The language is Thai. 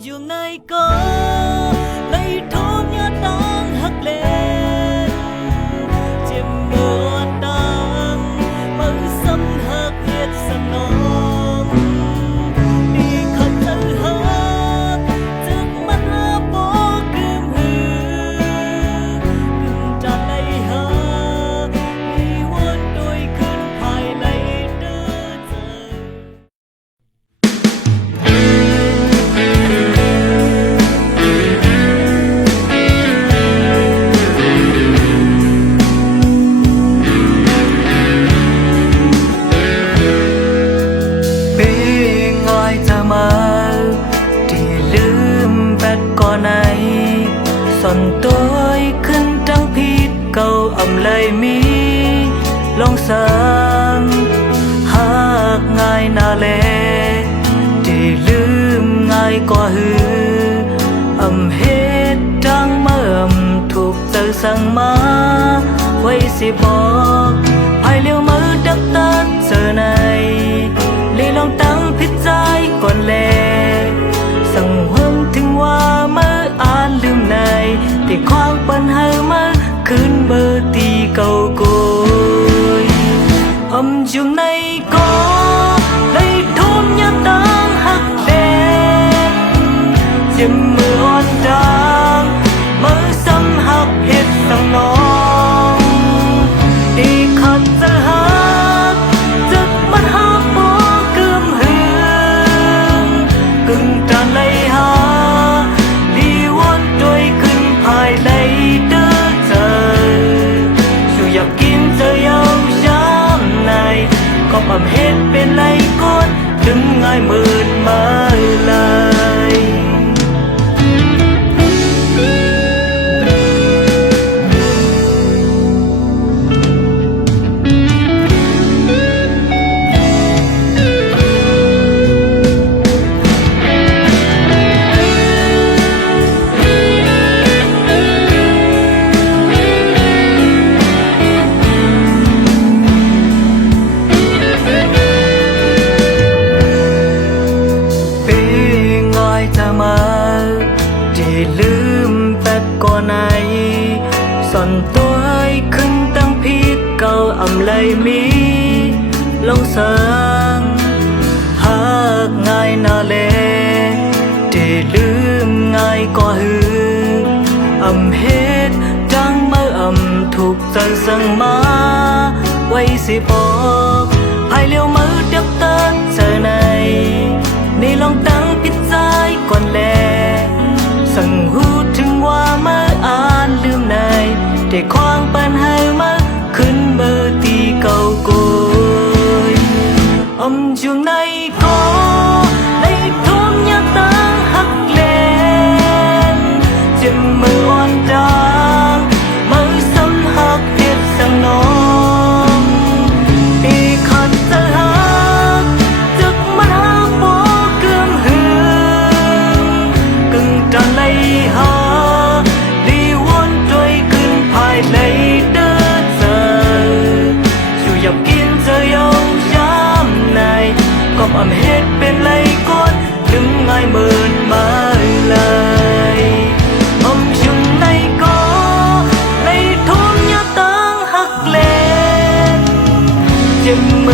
Dù này có lấy thốn nhớ tăng hắc lên chiêm mưa tăng bằng sấm hắc hiết sân nón đi khắp chân hết trước mắt bố kim hư tràn lấy hơ đi quân đôi khuyên phải lấy đưa trời. ส่วนตัวขึ้นจังพิษเก่าอำเลยมีลองสังหากง่ายนาเลที่ลืมง่ายกว่าหืออำเหตุจังเมื่อถูกเจอสั่งมาไว้สิบอกภายเลี้ยวมือดักตัดเจอในลีลองตั้งพิษใจก่อนแลสั่งหวงถึงว่าเมื่ออ่านลืมในที่ควางปัญหามาคืนเบอร์ตีเก่ากุยอยู่ในก็เลยทุ่มยาตังหักเด่นเจ็บมืออ่อนดังมือซ้ำหักเห็ดสั่งน้องตีขัดจะหักจึกมันหักโบกึมหึงกึ่งจานเลยหาดีวนด้วยขึ้นภายในเด้อเธออยู่อยากกินเธอยาวช้ำในก็ปั๊มเห็ดเป็นไรก้นถึงง่ายหมื่นมาเลยลืมแต่ก่อนไหนส่วนตัวขึ้นตั้งพิษเก่าอำเลยมีลองสังหากง่ายนาเลที่ลืมง่ายก็หืออำเหตุจังเมื่อถูกใจสั่งมาไว้สิบอกภายเลี้ยวมือดับตัดเจอในนี่ลองตั้งพิษใจก่อนแลสั่งหูถึงว่าเมื่ออ่านลืมในได้ควางปัญหามาขึ้นเบอร์ตีเก่ากุยอยู่ในก็ในทุ่มยาตังหักเล่นเจ็บมืออ่อนดังมือซ้ำหักเจ็บสั่งน้องตีขัดจะหักจึกมันหักโบกึมหึงกึ่งจานเลยหาดีวนด้วยขึ้นภายในเด้อเธออยู่อยากกินเธอยาวช้ำในก็อำเหตุเป็นไรก้นถึงง่ายหมื่นมาเลยอยู่ในก็ในทุ่มยาตังหักเล่นเจ็บมือ